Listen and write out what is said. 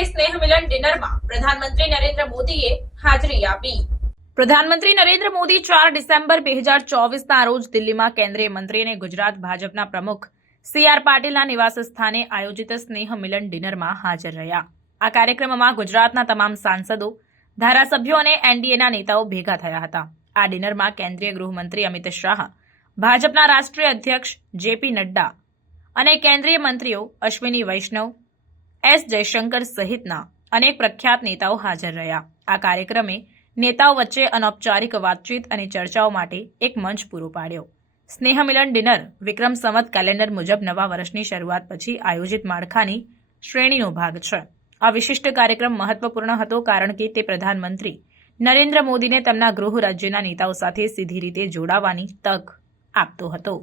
ખાતે સ્નેહ મિલન ડિનરમાં પ્રધાનમંત્રી નરેન્દ્ર મોદીએ હાજરી આપી। પ્રધાનમંત્રી નરેન્દ્ર મોદી 4 ડિસેમ્બર 2024ના રોજ દિલ્હીમાં કેન્દ્રીય મંત્રી અને ગુજરાત ભાજપના પ્રમુખ CR પાટીલના નિવાસ સ્થાને આયોજિત સ્નેહ મિલન ડિનરમાં હાજર રહ્યા। આ કાર્યક્રમમાં ગુજરાતના તમામ સાંસદો, ધારાસભ્યો અને એનડીએના નેતાઓ ભેગા થયા હતા। આ ડિનરમાં કેન્દ્રીય ગૃહમંત્રી અમિત શાહ, ભાજપના રાષ્ટ્રીય અધ્યક્ષ JP નડ્ડા અને કેન્દ્રીય મંત્રીઓ અશ્વિની વૈષ્ણવ, S જયશંકર સહિતના અનેક પ્રખ્યાત નેતાઓ હાજર રહ્યા। આ કાર્યક્રમે નેતાઓ વચ્ચે અનૌપચારિક વાતચીત અને ચર્ચાઓ માટે એક મંચ પૂરો પાડ્યો। સ્નેહ મિલન ડિનર વિક્રમ સંવત કેલેન્ડર મુજબ નવા વર્ષની શરૂઆત પછી આયોજિત માળખાની શ્રેણીનો ભાગ છે। આ વિશિષ્ટ કાર્યક્રમ મહત્વપૂર્ણ હતો કારણ કે તે પ્રધાનમંત્રી નરેન્દ્ર મોદીને તેમના ગૃહ રાજ્યના નેતાઓ સાથે સીધી રીતે જોડાવાની તક આપતો હતો।